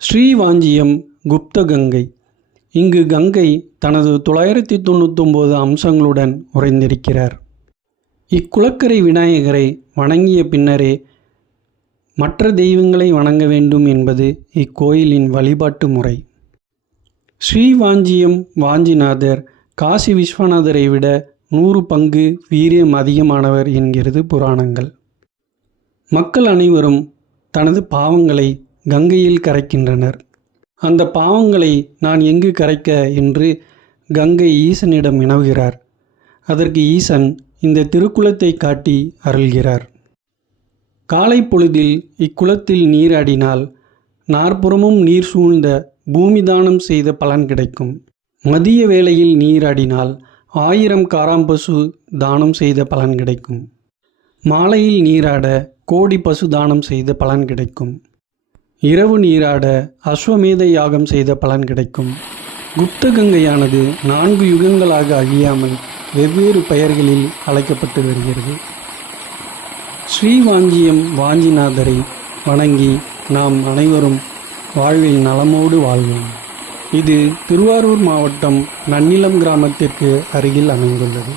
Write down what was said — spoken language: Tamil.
ஸ்ரீவாஞ்சியம் குப்த கங்கை. இங்கு கங்கை தனது தொள்ளாயிரத்தி தொண்ணூத்தொம்போது அம்சங்களுடன் உறைந்திருக்கிறார். இக்குளக்கரை விநாயகரை வணங்கிய பின்னரே மற்ற தெய்வங்களை வணங்க வேண்டும் என்பது இக்கோயிலின் வழிபாட்டு முறை. ஸ்ரீவாஞ்சியம் வாஞ்சிநாதர் காசி விஸ்வநாதரை விட நூறு பங்கு வீரியம் அதிகமானவர் என்கிறது புராணங்கள். மக்கள் அனைவரும் தனது பாவங்களை கங்கையில் கரைக்கின்றனர். அந்த பாவங்களை நான் எங்கு கரைக்க? என்று கங்கை ஈசனிடம் வினவுகிறார். அதற்கு ஈசன் இந்த திருக்குளத்தை காட்டி அருள்கிறார். காலை பொழுதில் இக்குளத்தில் நீராடினால் நாற்புறமும் நீர் சூழ்ந்த பூமி தானம் செய்த பலன் கிடைக்கும். மதிய வேளையில் நீராடினால் ஆயிரம் காராம்பசு தானம் செய்த பலன் கிடைக்கும். மாலையில் நீராட கோடி பசு தானம் செய்த பலன் கிடைக்கும். இரவு நீராட அஸ்வமேத யாகம் செய்த பலன் கிடைக்கும். குப்த கங்கையானது நான்கு யுகங்களாக அழியாமல் வெவ்வேறு பெயர்களில் அழைக்கப்பட்டு வருகிறது. ஸ்ரீவாஞ்சியம் வாஞ்சிநாதரை வணங்கி நாம் அனைவரும் வாழ்வில் நலமோடு வாழ்வோம். இது திருவாரூர் மாவட்டம் நன்னிலம் கிராமத்திற்கு அருகில் அமைந்துள்ளது.